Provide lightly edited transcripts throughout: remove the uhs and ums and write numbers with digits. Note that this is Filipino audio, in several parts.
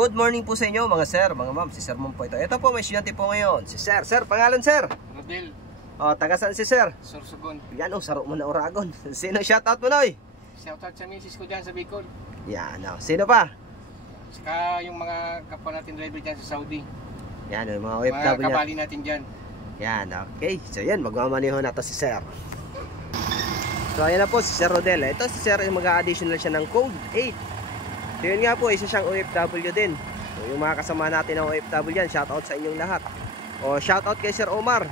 Good morning po sa inyo mga sir, mga ma'am. Si Sir Mom po ito. Ito po may estudyante po ngayon. Si Sir. Sir, pangalan Sir? Rodel. O, taga saan si Sir? Sorsogon. Yan o, saro mo na Oragon. Sino shoutout mo Noy? Shoutout sa misis ko dyan sa Bicol. Yan o. Sino pa? Saka yung mga kapwa natin driver dyan sa Saudi. Yan o, yung mga Mga OFW niya. kabali natin dyan. Yan, okay. So yan, magmamaneho na to si Sir. So ayan na po si Sir Rodel. Ito si Sir, mag-a-additional siya ng code 8. So yun nga po, isa siyang OFW din. So yung mga kasama natin ng OFW yan, shoutout sa inyong lahat. O shoutout kay Sir Omar.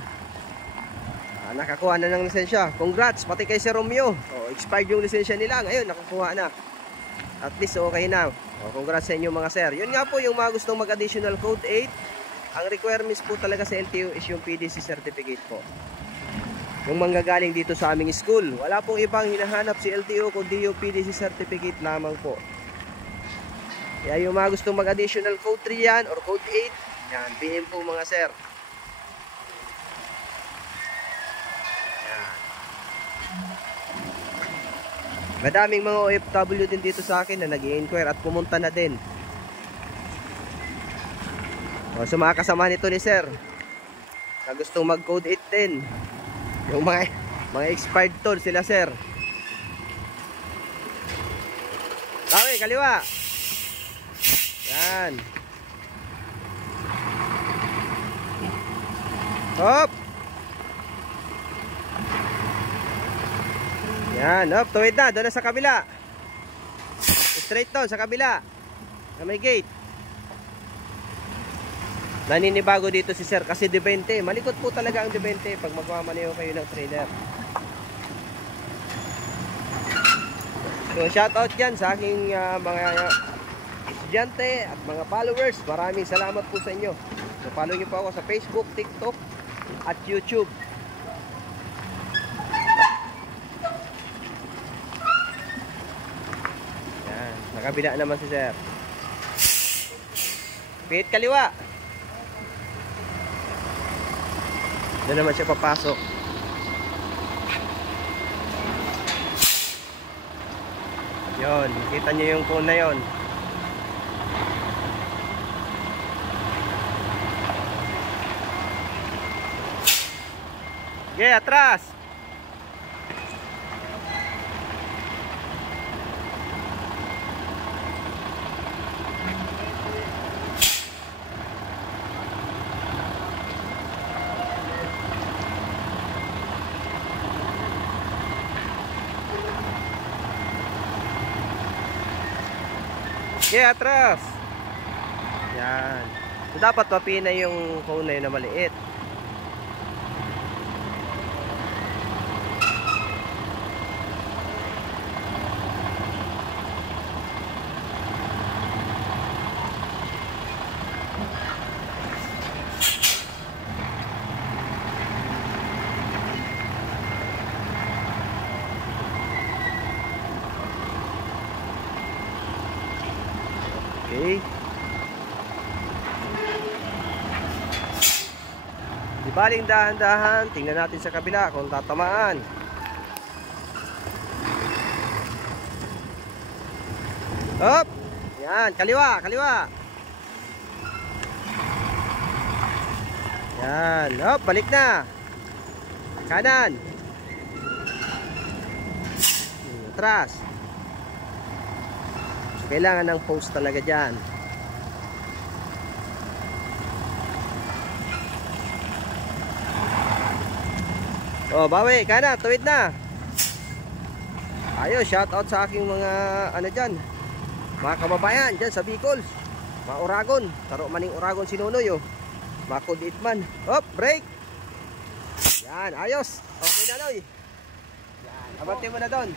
Nakakuha na ng lisensya. Congrats, pati kay Sir Romeo. O, expired yung lisensya nila, ngayon nakakuha na. At least okay na. O, congrats sa inyo mga sir. Yun nga po, yung mga gustong mag-additional code 8, ang requirements po talaga sa LTO is yung PDC certificate po. Yung manggagaling dito sa aming school. Wala pong ibang hinahanap si LTO kundi yung PDC certificate lamang po. Kaya yung mga gustong mag-additional code 3 yan or code 8, yan, PM po mga sir. Yan. Madaming mga OFW din dito sa akin na nag-i-inquire at pumunta na din. O, so mga kasama nito ni sir na gustong mag-code 8 din. Yung mga expired tool sila sir. Okay, kaliwa. Yan. Hop. Yan, hop, tuwid na, doon na sa kabila. Straight doon sa kabila. Na may gate. Naninibago dito si sir kasi D20. Malikot po talaga ang D20 pag magmamaneho kayo ng trailer. So shoutout yan sa aking mga estudyante at mga followers. Maraming salamat po sa inyo. So follow nyo po ako sa Facebook, TikTok at YouTube. Yan, nakabila naman si sir. Pihit kaliwa. Doon naman siya papasok. Yon, kita nyo yung phone na yon. Okay, atras. Okay, atras. Yan. So, dapat mapina yung phone na yun na maliit. Okay. Di baling dahan-dahan, tingnan natin sa kabila kung tatamaan. Hop! Yan, kaliwa, kaliwa. Yan, hop, balik na. Kanan. Atras. Kailangan ng post talaga dyan. O, bawi, kanan, tuwid na. Ayos, shout out sa aking mga ano dyan, mga kababayan dyan sa Bicol, mga Oragon, taro maning Oragon sinunoy oh. Mga kudit man. Hop, break. Yan, ayos. Okay na Noy. Yan, abante mo na doon.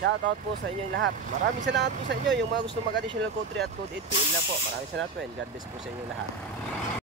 Shoutout po sa inyong lahat. Maraming salamat po sa inyo. Yung mga gusto mag-additional code 3 at code 8, na po. Maraming salamat po and God bless po sa inyong lahat.